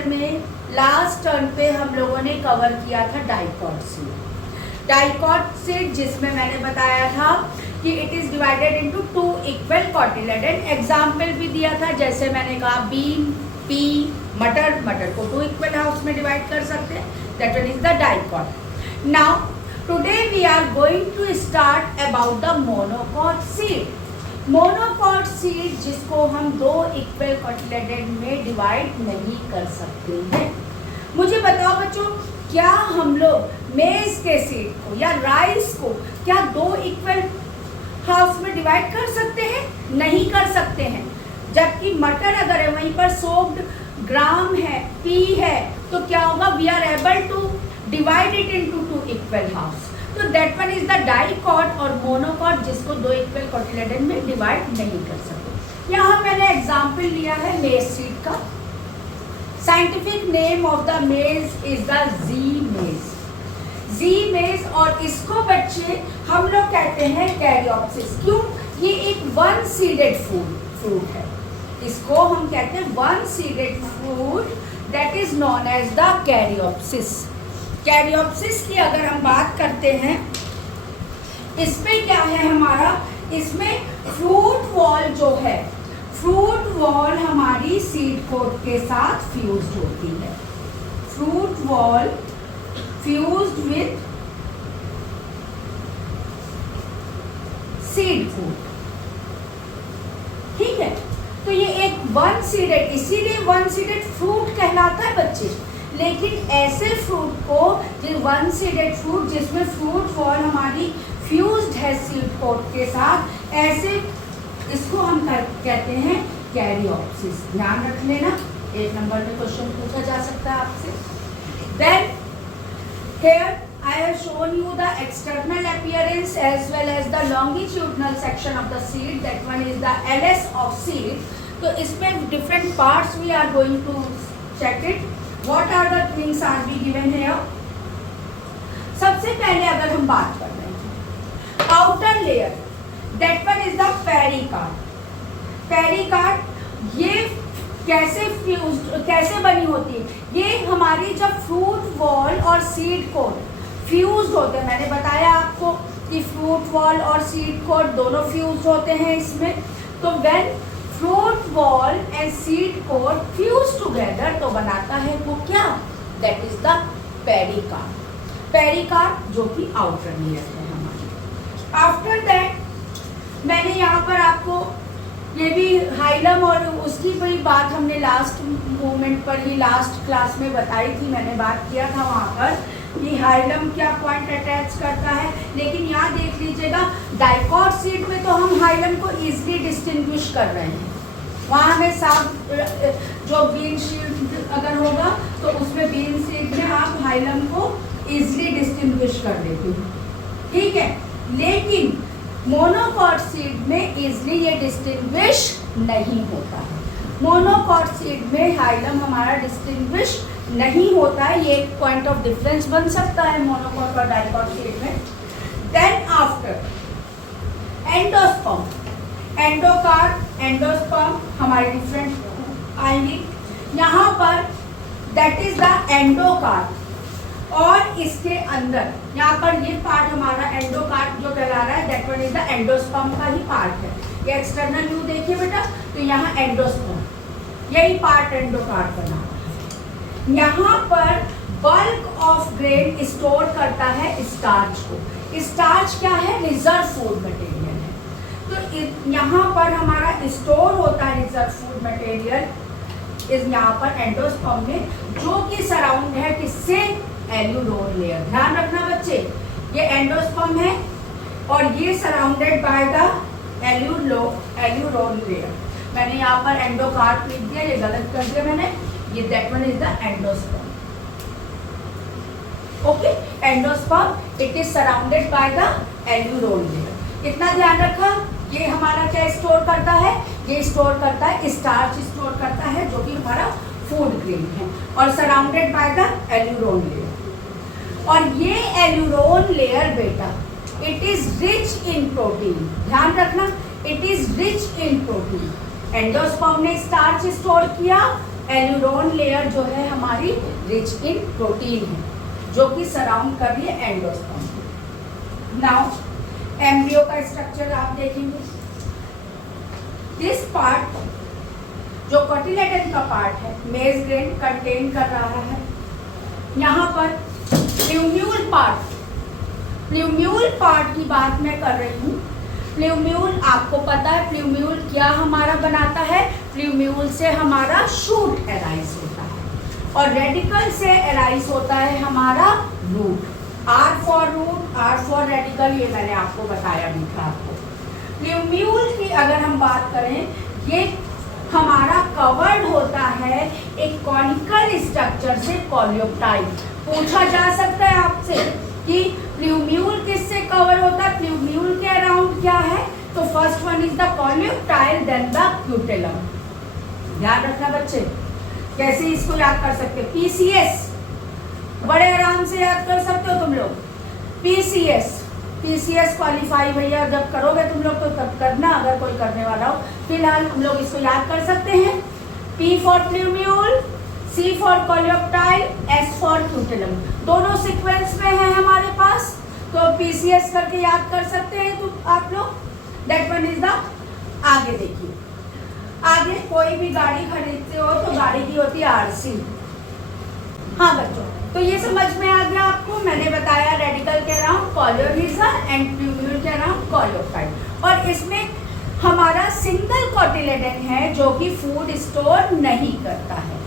Chapter में last turn पे हम लोगों ने कवर किया था डाइकॉट सीड। डाइकॉट सीड जिसमें मैंने बताया था कि it is divided into 2 equal cotyledon. Example भी दिया था, जैसे मैंने कहा बीन, पी, मटर, मटर को 2 इक्वल हाउस में डिवाइड कर सकते हैं, that one is the dicot. Now today we are going to start about the monocot seed. Monocot seed जिसको हम 2 इक्वल कॉटिलेडन में डिवाइड नहीं कर सकते हैं। मुझे बताओ बच्चों, क्या हम लोग मेज के सीड को या राइस को क्या 2 इक्वल हाउस में डिवाइड कर सकते हैं? नहीं कर सकते हैं। जबकि मटर अगर है वहीं पर सोक्ड ग्राम है, पी है, तो क्या होगा? We are able to divide it into 2 equal halves. तो that one is the dicot और मोनोकॉट जिसको 2 इक्वल कॉटिलेडन में डिवाइड नहीं कर सकते। यहाँ मैंने एग्जाम्पल लिया है मेज सीड का। साइंटिफिक नेम ऑफ द मेज इज द जी मेज। जी मेज, और इसको बच्चे हम लोग कहते हैं कैरियोप्सिस। क्यों? ये एक 1 सीडेड फ्रूट है। इसको हम कहते हैं 1 seeded fruit, that is known as the caryopsis. Caryopsis की अगर हम बात करते हैं, इसमें क्या है हमारा, इसमें फ्रूट वॉल जो है, फ्रूट वॉल हमारी सीड कोट के साथ फ्यूज्ड होती है। Fruit wall fused with seed coat, ठीक है। तो ये एक 1 सीडेड, इसीलिए 1 सीडेड फ्रूट कहलाता है बच्चे। लेकिन ऐसे फ्रूट को, जो 1 सीडेड फ्रूट जिसमें फ्रूट वॉल हमारी फ्यूज्ड है सीड कोट के साथ, ऐसे इसको हम कहते हैं कैरियोप्सिस। ध्यान रख लेना, 1 नंबर में क्वेश्चन पूछा जा सकता है आपसे। Then here I have shown you the external appearance as well as the longitudinal section of the seed. That one is the LS of seed. तो इसमें different parts we are going to check it. What are the things are be given here? सबसे पहले अगर हम बात कर रहे हैं outer layer, that one is the pericarp. pericarp ये कैसे बनी होती है? ये हमारी जब फ्रूट वॉल और सीड कोट फ्यूज्ड होते हैं, मैंने बताया आपको कि फ्रूट वॉल और सीड कोट दोनों फ्यूज्ड होते हैं इसमें। तो when fruit wall and seed coat fuse together तो बनाता है वो क्या? That is the pericarp. Pericarp जो कि आउटर लेयर है हमारी। आफ्टर दैट मैंने यहाँ पर आपको ये भी हाइलम और उसकी बड़ी बात हमने लास्ट मोमेंट पर ही लास्ट क्लास में बताई थी, मैंने बात किया था वहाँ पर कि हाइलम क्या पॉइंट अटैच करता है। लेकिन यहाँ देख लीजिएगा, डाइकॉट सीड में तो हम हाइलम को इजीली डिस्टिंग्विश कर रहे हैं। वहाँ में साफ जो बीन शीट अगर होगा तो उसमें बीन सीड में आप हाइलम को इजीली डिस्टिंग्विश कर देते हैं, ठीक है। लेकिन मोनोकॉट सीड में इजीली ये डिस्टिंग्विश नहीं होता है। मोनोकॉट सीड में हाइलम हमारा डिस्टिंग्विश नहीं होता है। ये एक पॉइंट ऑफ डिफरेंस बन सकता है मोनोकॉट और डाइकॉट सीड में। Then after endosperm, endocarp, endosperm हमारे डिफरेंट आएंगे। यहाँ पर दैट इज द एंडोकार्प, और इसके अंदर यहाँ पर ये पार्ट हमारा एंडोकार्प जो कहला रहा है, that one is the endosperm का ही पार्ट है। ये एक्सटर्नल व्यू देखिए बेटा, तो यहाँ एंडोस्पर्म, यही पार्ट एंडोकार्प बना हुआ है। यहाँ पर बल्क ऑफ ग्रेन स्टोर करता है स्टार्च को। स्टार्च क्या है? रिजर्व फूड मटेरियल है। तो यहाँ पर हमारा स्टोर होता है रिजर्व फूड मटेरियल इस यहाँ पर एंडोस्पर्म में, जो कि सराउंड है किससे? Aleurone layer. ध्यान रखना बच्चे, ये एंडोस्पर्म है और ये surrounded by the aleurone layer. मैंने यहाँ पर एंडोकार्प लिख दिया, ये गलत कर दिया मैंने, ये that one is the endosperm. Okay, endosperm it is surrounded by the aleurone layer. इतना ध्यान रखा। ये हमारा क्या स्टोर करता है? ये स्टोर करता है स्टार्च, स्टोर करता है जो कि हमारा फूड ग्रेन है, और surrounded by the aleurone layer. और ये एल्यूरोन लेयर बेटा it is rich in protein. ध्यान रखना, it is rich in protein. Endosperm ने स्टार्च स्टोर किया, एल्यूरोन लेयर जो है हमारी रिच इन प्रोटीन है, जो कि सराउंड कर रही है एंडोस्पर्म। नाउ एम्ब्रियो का स्ट्रक्चर आप देखेंगे। दिस पार्ट जो कोटिलेडन का पार्ट है, मेज ग्रेन कंटेन कर रहा है। यहाँ पर प्ल्यूम्यूल पार्ट की बात मैं कर रही हूँ। प्ल्यूम्यूल आपको पता है प्ल्यूम्यूल क्या हमारा बनाता है। प्ल्यूम्यूल से हमारा शूट एराइज होता है और रेडिकल से एराइज होता है हमारा root. R for root, R for radical, ये मैंने आपको बताया भी था आपको। प्ल्यूम्यूल की अगर हम बात करें, ये हमारा कवर्ड होता है एक कॉनिकल स्ट्रक्चर से, कॉलियोप्टाइल। पूछा जा सकता है आपसे कि प्ल्यूम्यूल किससे कवर होता है, प्ल्यूम्यूल के अराउंड क्या है। तो first one is the coleoptile, then the scutellum. ध्यान रखना बच्चे, कैसे इसको याद कर सकते हैं। पीसीएस बड़े आराम से याद कर सकते हो तुम लोग। पीसीएस क्वालिफाई भैया जब करोगे तुम लोग तो तब करना, अगर कोई करने वाला हो। फिलहाल हम लोग इसको याद कर सकते हैं। P for plumule, C for coleoptile, S for scutellum. दोनों सीक्वेंस में है हमारे पास, तो पीसीएस करके याद कर सकते हैं तो आप लोग। That one is the. आगे देखिए, आगे कोई भी गाड़ी खरीदते हो तो गाड़ी की होती है आरसी। हाँ बच्चों, तो ये समझ में आ गया आपको। मैंने बताया रेडिकल के अराउंड कॉलियोरिजा एंड प्ल्यूम्यूल के अराउंड कॉलियोप्टाइल। और इसमें हमारा सिंगल कोटिलेडन है जो कि फूड स्टोर नहीं करता है।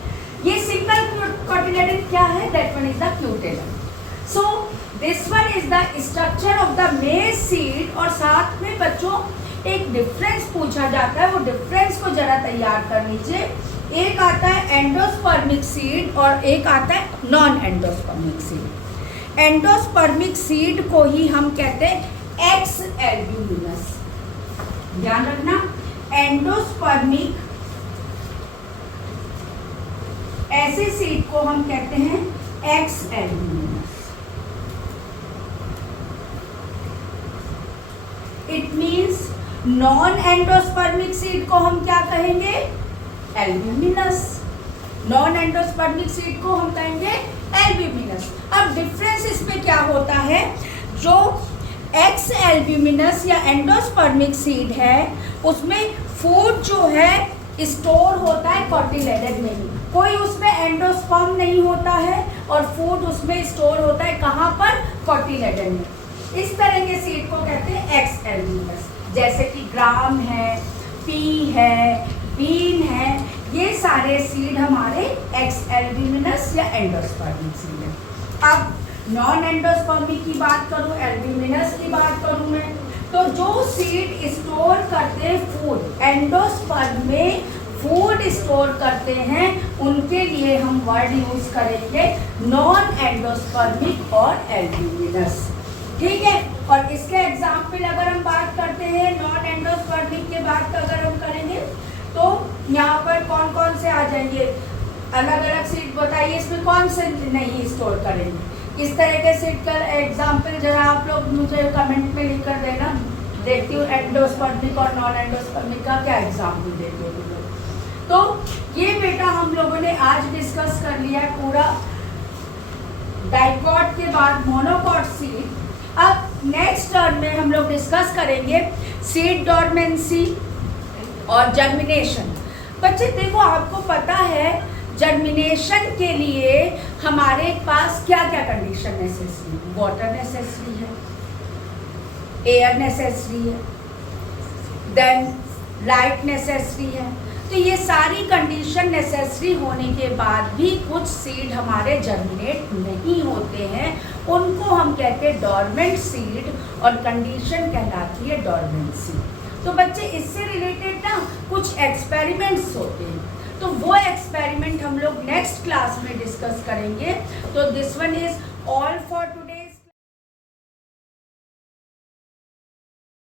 ये सिंगल कोटिलेडन क्या है, that one is the scutellum. So this one is the structure of the maize seed. और साथ में बच्चों एक डिफरेंस पूछा जाता है, वो डिफरेंस को जरा तैयार कर लीजिए। एक आता है एंडोस्पर्मिक सीड और एक आता है non endospermic seed. Endospermic seed को ही हम कहते हैं एक्स एल्ब्यूमिनस। ध्यान रखना, एंडोस्पर्मिक ऐसे सीड को हम कहते हैं x albuminous. It means non endospermic seed को हम क्या कहेंगे, एल्ब्यूमिनस। नॉन एंडोस्पर्मिक सीड को हम कहेंगे एल्ब्यूमिनस। अब डिफरेंस इसमें क्या होता है, जो एक्स एल्ब्यूमिनस या एंडोस्पर्मिक सीड है उसमें फूड जो है स्टोर होता है कोटिलेडन में ही, कोई उसमें एंडोस्पर्म नहीं होता है और फूड उसमें स्टोर होता है कहाँ पर, कोटिलेडन में। इस तरह के सीड को कहते हैं एक्स एल्ब्यूमिनस। जैसे कि ग्राम है, पी है, बीन है, ये सारे सीड हमारे एक्स एल्ब्यूमिनस या एंडोस्पर्मिक सीड है। अब नॉन एंडोस्पर्मिक की बात करूँ, एल्ब्यूमिनस की बात करूँ मैं, तो जो सीड स्टोर करते हैं फूड, एंडोस्पर्म में फूड स्टोर करते हैं, उनके लिए हम वर्ड यूज करेंगे नॉन एंडोस्पर्मिक और एल्ब्यूमिनस। ठीक है। और इसके एग्जाम्पल अगर हम बात करते हैं नॉन एंडोस्पर्मिक के बात अगर हम करेंगे तो यहाँ पर कौन कौन से आ जाएंगे, अलग अलग सीड बताइए, इसमें कौन से नहीं स्टोर करेंगे। इस तरह के सीड का एग्जाम्पल जरा आप लोग मुझे कमेंट में लिख कर देना, देखती हूँ एंडोस्पर्मिक और नॉन एंडोस्पर्मिक का क्या एग्जाम्पल देते हो तुम लोग। तो ये बेटा हम लोगों ने आज डिस्कस कर लिया है पूरा डाइकॉट के बाद मोनोकॉट सीड। अब नेक्स्ट टर्म में हम लोग डिस्कस करेंगे सीड डॉर्मेंसी और जर्मिनेशन। बच्चे देखो, आपको पता है जर्मिनेशन के लिए हमारे पास क्या क्या कंडीशन नेसेसरी, वाटर नेसेसरी है, एयर नेसेसरी है, देन लाइट नेसेसरी है। तो ये सारी कंडीशन नेसेसरी होने के बाद भी कुछ सीड हमारे जर्मिनेट नहीं होते हैं, उनको हम कहते हैं डॉर्मेंट सीड और कंडीशन कहलाती है डॉर्मेंसी। तो बच्चे इससे रिलेटेड ना कुछ एक्सपेरिमेंट्स होते हैं, तो वो एक्सपेरिमेंट हम लोग नेक्स्ट क्लास में डिस्कस करेंगे। तो this one is all for